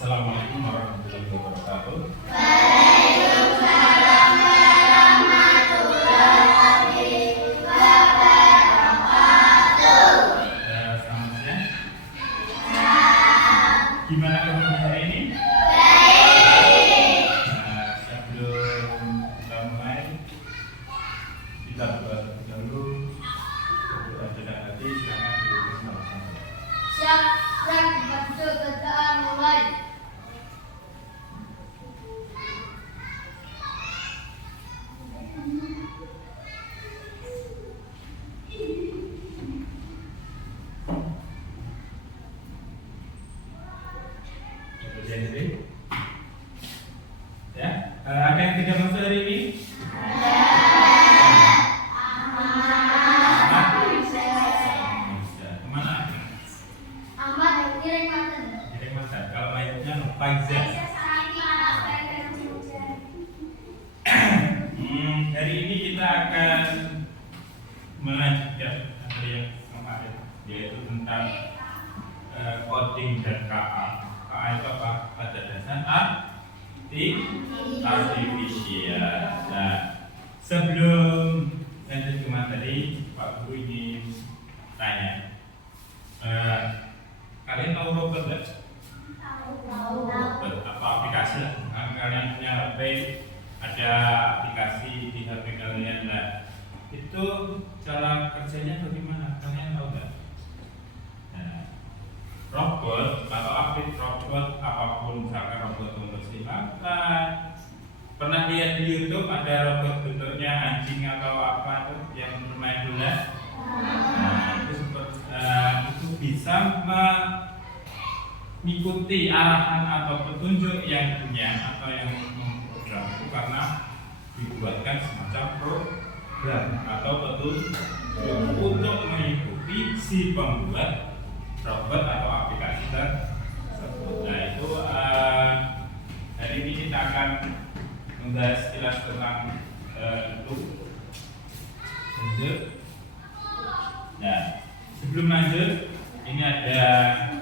Assalamualaikum warahmatullahi wabarakatuh. Waalaikumsalam warahmatullahi wabarakatuh. Selamat siang. Gimana kabar hari ini? Baik. Sebelum kita mulai, kita berdoa terlebih dahulu. Berdoa dengan hati, silakan duduk bersama-sama. Siap, dibantu bacaan mulai. Ya, ada yang tidak masuk hari ini? Kemana? Ahmad kirim maten. Kirim makan. Kalau mainnya Faizah. Hari ini kita akan melanjutkan materi yang kemarin, yaitu tentang coding dan KA. KA itu apa? Pada dasar artificial. Nah, sebelum lanjut ke materi, Pak Guru ingin tanya, kalian tahu robot nggak? Robot apa aplikasi lah? Kan kalian punya HP, ada aplikasi di HP kalian. Nah, itu cara kerjanya bagaimana? Kalian tahu nggak? Nah, robot atau update robot apapun, misalkan robot pembersih lantai. Pernah lihat di YouTube ada robot bentuknya anjing atau apa tuh yang bermain bola? Nah, itu bisa mengikuti arahan atau petunjuk yang punya atau yang memprogram itu karena dibuatkan semacam program atau petunjuk untuk mengikuti si pembuat robot atau aplikasi tersebut. Nah, itu hari ini kita akan membahas sekilas tentang itu. Lanjut. Nah, sebelum lanjut, ini ada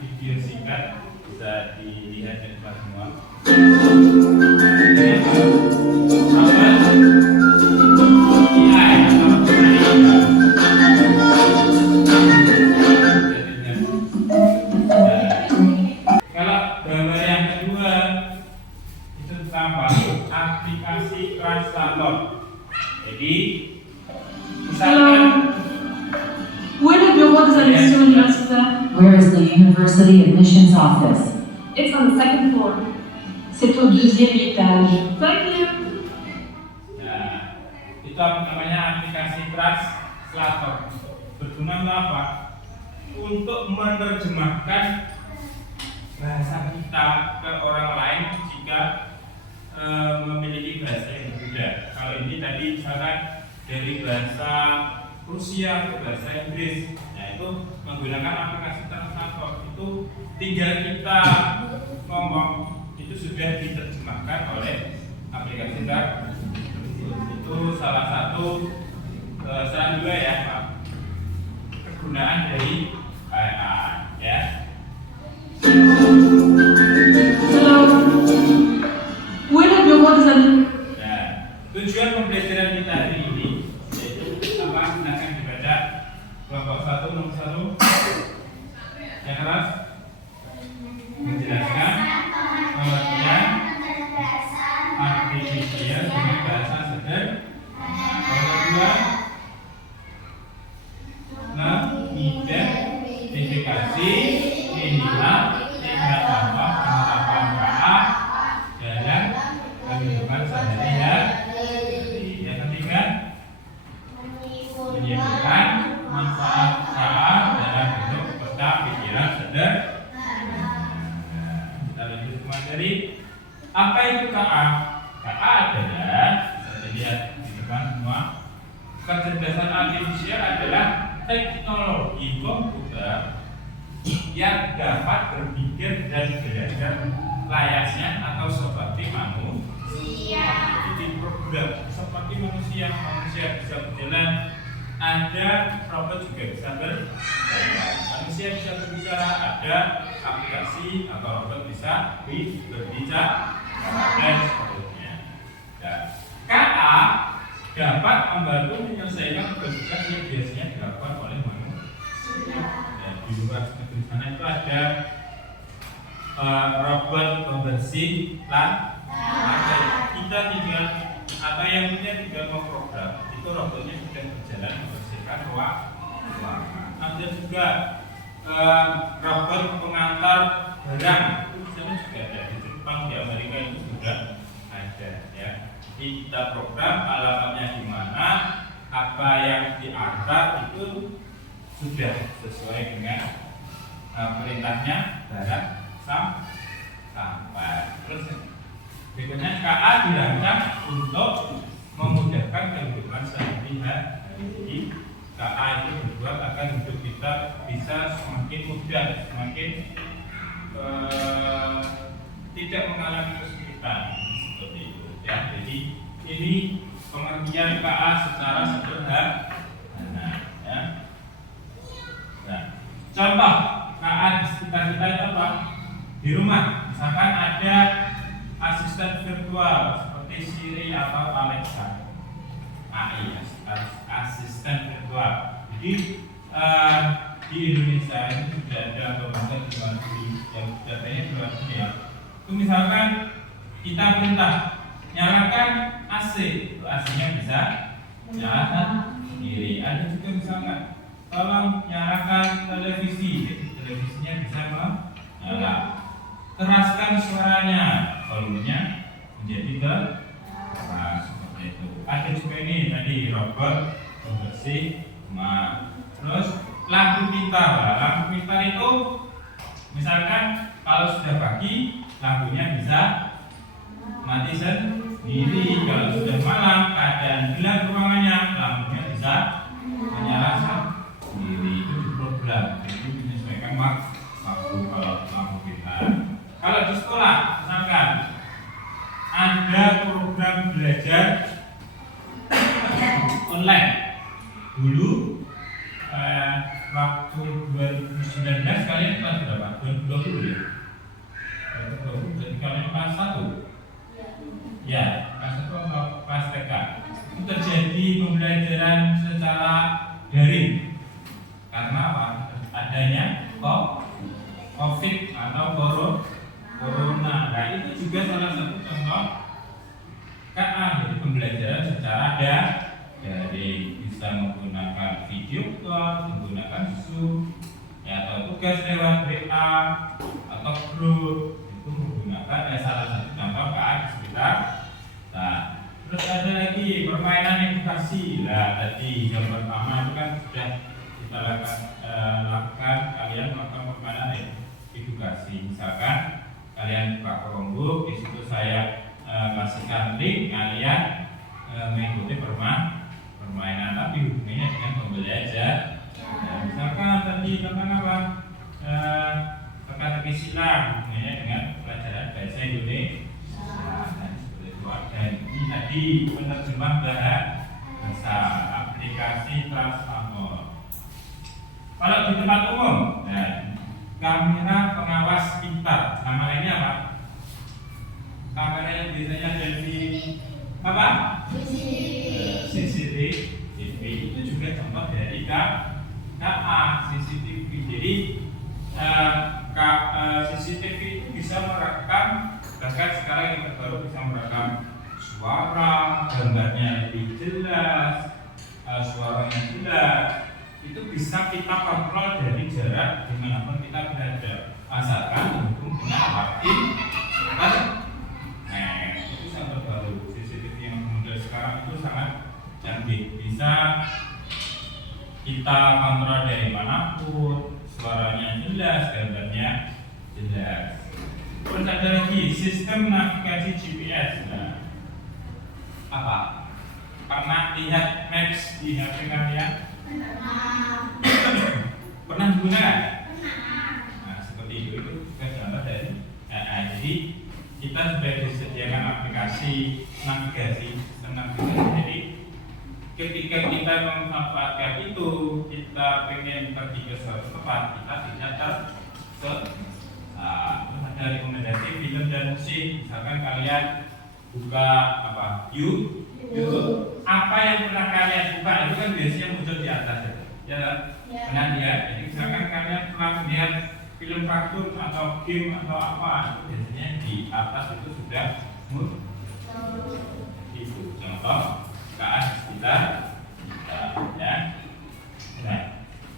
video singkat, bisa dilihat di depan semua. Ini apa? AI atau kalau gambar yang kedua itu tentang apa? Aplikasi translator. Jadi, misalkan Where is the university admissions office? It's on the second floor. C'est au deuxième étage. Thank you. Nah, itu namanya aplikasi translator. Berguna untuk apa? Untuk menerjemahkan bahasa kita ke orang lain jika memiliki bahasa yang berbeda. Kalau ini tadi misalkan dari bahasa Rusia ke bahasa Inggris, nah itu menggunakan aplikasi translator. Itu tinggal kita ngomong, itu sudah diterjemahkan oleh aplikasi tersebut. Itu salah satu saran juga ya, Pak, kegunaan dari AI ya. Hello. Où est le bureau des admissions? Nah, tujuan pembelajaran kita hari ini yaitu apa? Silakan dibaca kelompok 1 nomor 1 yang keras menjelaskan pengertian artificial dengan bahasa sederhana. Nomor 2 mengidentifikasi inilah apa penerapan KA dalam kehidupan sehari-hari. Yang ketiga, menyebutkan manfaat KA dalam bentuk peta pikiran sederhana. Kita lanjut ke materi. Apa itu KA? KA adalah, bisa dilihat di depan semua, kecerdasan artifisial adalah teknologi komputer yang dapat berpikir dan belajar layaknya atau seperti manusia. Jadi program seperti manusia bisa berjalan, ada robot juga bisa berjalan. Manusia manusia bisa berbicara, ada aplikasi atau robot bisa berbicara, dan seterusnya. Nah, KA dapat membantu menyelesaikan tugas yang biasanya dilakukan oleh manusia. Dan di luar seperti sana itu ada robot pembersih lantai. Kita tinggal atau yang punya tinggal memprogram, itu robotnya sudah berjalan membersihkan ruangan. Ada juga robot pengantar barang, itu misalnya juga ada di Jepang, di Amerika itu sudah ada ya. Jadi kita program alamatnya di mana, apa yang diantar itu sudah sesuai dengan perintahnya barang sampai. Terus berikutnya KA dirancang untuk memudahkan kehidupan sehari-hari. KA itu berbuat agar hidup kita bisa semakin mudah, semakin tidak mengalami kesulitan seperti itu ya. Jadi ini pengertian KA secara sederhana ya. Nah, contoh KA di sekitar kita itu apa? Di rumah misalkan ada asisten virtual seperti Siri atau Alexa. AI, asisten virtual. Jadi di Indonesia itu sudah ada atau bahkan di luar negeri yang datanya di luar negeri ya. Itu misalkan kita perintah nyalakan AC, itu AC-nya bisa nyalakan sendiri. Ada juga misalkan tolong nyalakan televisi, televisinya bisa menyala. Keraskan suaranya, volumenya menjadi keras seperti itu. Ada juga ini tadi robot pembersih rumah. Terus lampu pintar. Lampu pintar itu misalkan kalau sudah pagi lampunya bisa mati sendiri. Kalau sudah malam keadaan gelap ruangannya, lampunya bisa menyala sendiri. Itu diprogram. Jadi menyesuaikan waktu kalau lampu pintar. Kalau di sekolah, misalkan ada program belajar online. Dulu waktu 2019 kalian kelas berapa? 2020 ya? 2020 berarti kalian kelas 1? Ya, kelas 1 atau kelas TK. Itu terjadi pembelajaran secara daring. Karena apa? Adanya COVID atau corona. Nah, itu juga salah satu contoh KA, jadi pembelajaran secara daring, bisa menggunakan video call, menggunakan Zoom, ya, atau tugas lewat WA atau grup, itu menggunakan salah satu contoh KA di sekitar. Nah, terus ada lagi permainan edukasi. Nah, tadi yang pertama itu kan sudah kita lakukan, kalian melakukan permainan edukasi. Misalkan kalian buka Chromebook, di situ saya kasihkan link, kalian mengikuti permainan, tapi hubungannya dengan pembelajaran. Misalkan tadi tentang apa? Teka-teki silang, hubungannya dengan pelajaran bahasa Indonesia. Dan ini tadi penerjemah bahasa aplikasi translator. Kalau di tempat umum, kamera pengawas pintar, nama lainnya apa? Kamera yang biasanya ada di apa? CCTV itu juga contoh dari KA CCTV. Jadi CCTV itu bisa merekam, bahkan sekarang yang terbaru bisa merekam suara, gambarnya lebih jelas, suaranya jelas. Itu bisa kita kontrol dari jarak dimanapun kita berada, asalkan mendukung dengan waktu itu sangat terbaru. CCTV yang model sekarang itu sangat canggih, bisa kita kontrol dari manapun, suaranya jelas, gambarnya jelas. Terus ada lagi sistem navigasi GPS. Nah, apa? Pernah lihat Maps di HP kalian? Pernah menggunakan? Nah, seperti itu juga contoh dari jadi kita sudah disediakan aplikasi navigasi, sistem navigasi. Jadi ketika kita memanfaatkan itu, kita pengen pergi ke suatu tempat, kita tidak sih, misalkan kalian buka apa? YouTube. Apa yang pernah kalian buka itu kan biasanya muncul di atas ya. Ya, pernah lihat. Jadi misalkan kalian pernah lihat film kartun atau game atau apa, itu biasanya di atas itu sudah muncul. Itu contoh KA kita ya. Nah,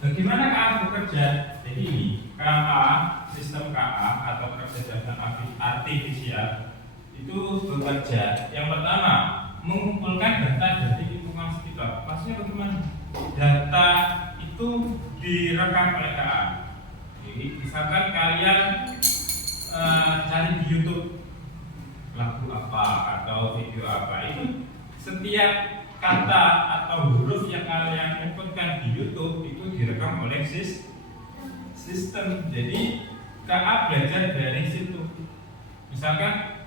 bagaimana KA bekerja? Jadi ini KA, sistem KA atau kecerdasan artifisial itu bekerja. Yang pertama, mengumpulkan data dari lingkungan sekitar. Maksudnya bagaimana? Data itu direkam oleh KA. Jadi, misalkan kalian cari di YouTube lagu apa atau video apa, itu setiap kata atau huruf yang kalian inputkan di YouTube itu direkam oleh sistem. Jadi KA belajar dari situ. Misalkan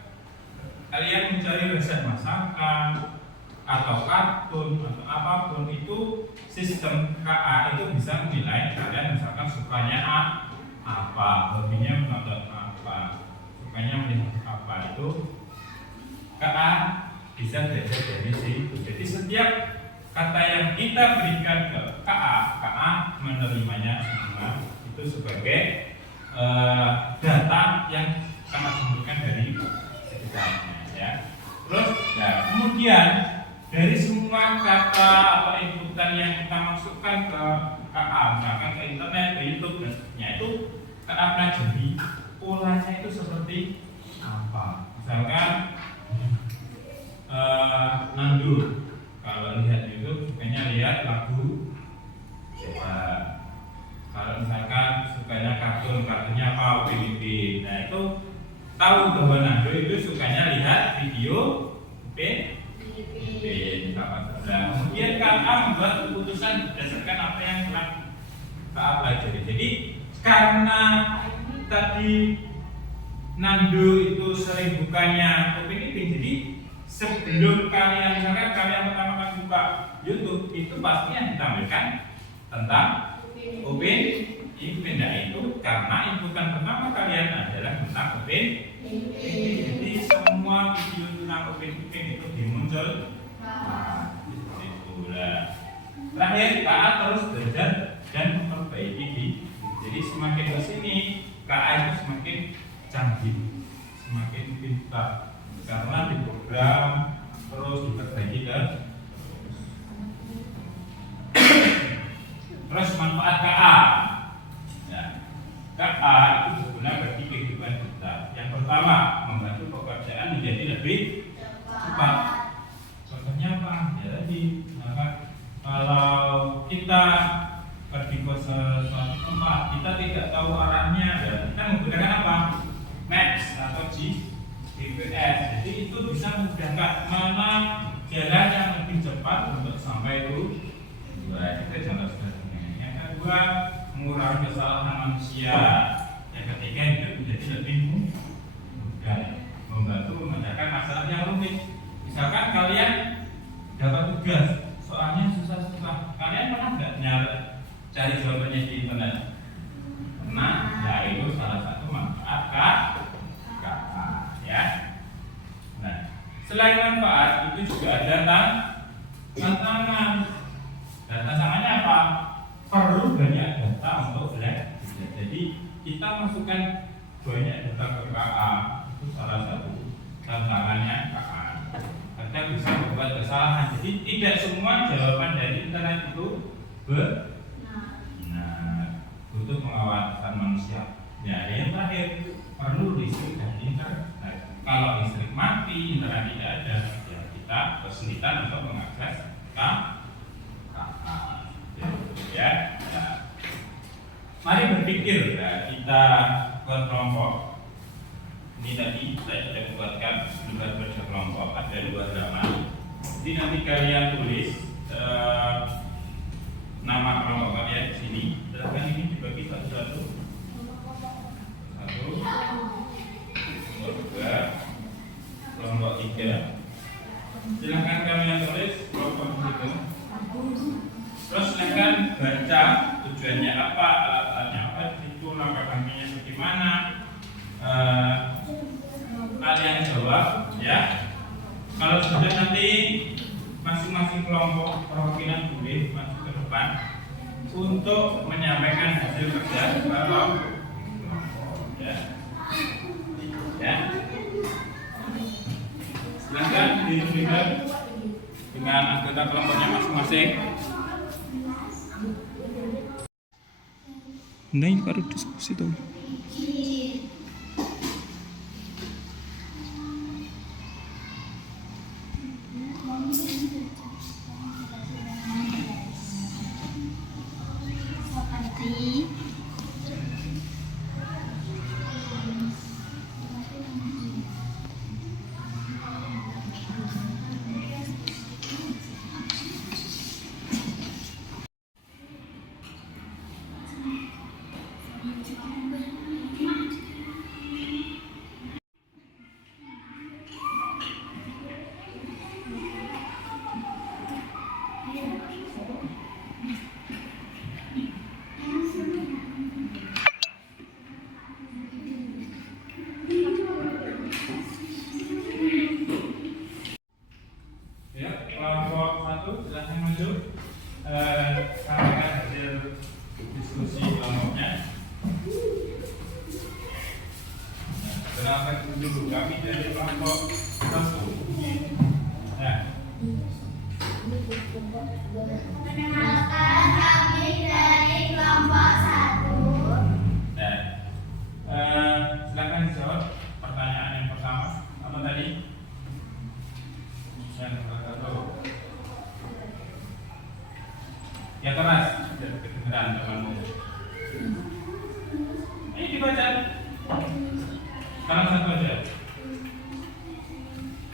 kalian mencari resep masakan atau kartun atau apapun, itu sistem KA itu bisa menilai kalian misalkan sukanya apa, hobinya menonton apa, sukanya melihat apa, itu KA bisa belajar dari situ. Jadi setiap kata yang kita berikan ke KA menerimanya semua itu sebagai data yang sangat diberikan dari sekitarnya ya. Terus ya, kemudian dari semua kata atau inputan yang kita masukkan ke KA, misalkan ke internet, ke YouTube dan sebagainya, itu KA pelajari polanya itu seperti apa. Misalkan Nandu kalau lihat YouTube sukanya lihat lagu ya. Kalau misalkan sukanya kartunnya apa, Upin. Nah itu tahu bahwa Nandu itu sukanya lihat video Upin. Nah, kemudian KA membuat keputusan berdasarkan apa yang telah KA pelajari. Jadi karena tadi Nandu itu sering bukanya Upin Ipin, jadi sebelum kalian misalkan kalian pertama kali buka YouTube itu pasti yang ditampilkan tentang Upin Ipin. Nah itu karena inputan pertama kalian adalah tentang Upin Ipin. Jadi semua video tentang Upin Ipin itu dimuncul. Nah, itulah. Terakhir KA terus belajar dan memperbaiki diri. Jadi semakin ke sini KA itu semakin canggih, semakin pintar karena diprogram terus diperbaiki dan terus manfaat KA. Ya, KA itu berguna bagi kehidupan kita. Yang pertama, membantu pekerjaan menjadi lebih cepat. Contohnya apa? Ya tadi, maka kalau kita pergi ke suatu tempat, kita tidak tahu arahnya, dan kita menggunakan apa? Maps atau GPS. Jadi itu bisa memudahkan mana jalan yang lebih cepat untuk sampai itu. Itu contoh sederhana. Yang kedua, mengurangi kesalahan manusia. Yang ketiga, hidup menjadi lebih mudah, membantu memecahkan masalah yang rumit. Misalkan kalian dapat tugas, soalnya susah-susah, kalian pernah nggak cari jawabannya di internet? Pernah? Ya itu salah satu manfaat KA ya. Nah, selain manfaat itu juga ada tantangan. Dan tantangannya apa? Perlu banyak data untuk belajar. Jadi kita masukkan banyak data ke KA, itu salah satu tantangannya KA. Kita bisa membuat kesalahan. Jadi tidak semua jawaban dari internet itu benar. Butuh pengawasan manusia. Ya, yang terakhir perlu listrik dan internet. Kalau listrik mati, internet tidak ada, ya kita kesulitan untuk mengakses KA. Ya. Mari berpikir ya, kita buat kelompok. Ini tadi saya sudah buatkan beberapa kelompok, ada 2 halaman. Jadi nanti kalian tulis nama kelompok kalian di sini. Silahkan ini dibagi satu-satu. 1, kelompok 2, kelompok 3. Silahkan kalian tulis kelompok di situ. Terus silahkan baca tujuannya apa, alat-alatnya apa di situ, langkah-langkahnya bagaimana. Kalian jawab ya. Kalau sudah nanti masing-masing kelompok perwakilan boleh masuk ke depan untuk menyampaikan hasil kerja kelompok ya. Ya. Silakan dilihat dengan anggota kelompoknya masing-masing. Nah, ini baru diskusi tuh. Ya, kelompok 1 silahkan maju. Sampaikan hasil diskusi kelompoknya. Silakan dulu kami dari kelompok 1. Nah, Perkenalkan kami dari kelompok 1. nah, silakan dijawab pertanyaan yang pertama. Apa tadi? Yang satu. Ya keras, biar kedengeran temanmu. Ini dibaca. Salah satu aja.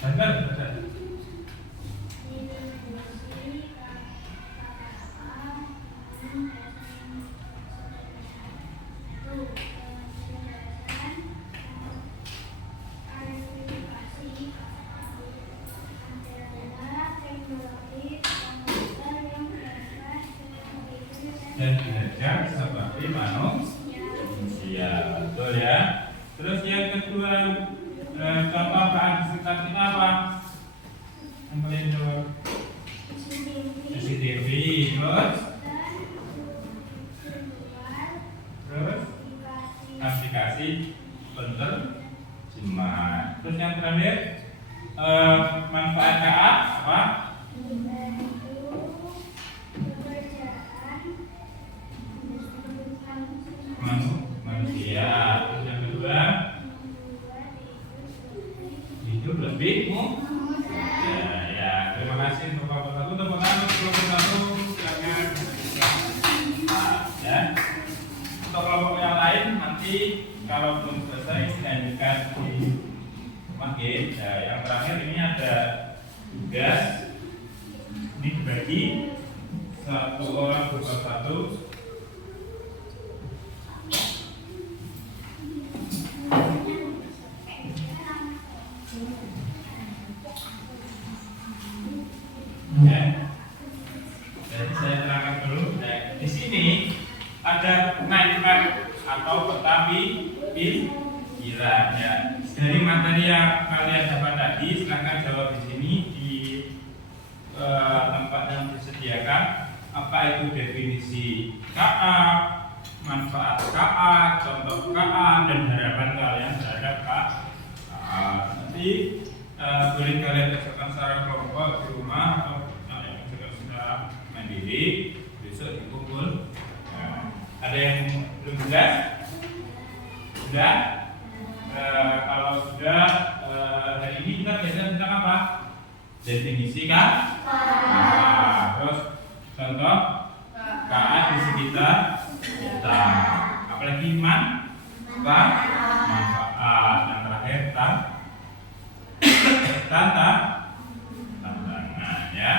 Benar, benar. Dan belajar seperti manusia, betul ya. Terus yang kedua, contoh keaktivitas ini apa? Yang paling jawab CCTV, terus aplikasi penerjemah. Terus yang terakhir, manfaat KA apa? Manusia. Terus yang kedua, hidup lebih mudah. Ya, terima kasih untuk kelompok 1. Tepuk tangan untuk kelompok 1. Silakan. Ya. Untuk kelompok yang lain nanti kalau belum selesai dilanjutkan di makin. Nah, yang terakhir ini ada tugas. Ini dibagi satu orang per satu. Ya. Jadi saya terangkan dulu. Nah, di sini ada naikkan atau tetapi pikiran ya. Dari materi yang kalian dapat tadi, silakan jawab di sini di tempat yang disediakan. Apa itu definisi KA, manfaat KA, contoh KA, dan harapan kalian terhadap KA. Nanti boleh kalian kerjakan secara kelompok di rumah atau yang kerjakan secara mandiri. Besok dikumpul. Ada yang belum jelas? Sudah? Kalau sudah, hari ini kita belajar tentang apa? Definisi kan? Terus contoh KA di sekitar kita. Apalagi manfaat. Yang terakhir tantangan ya.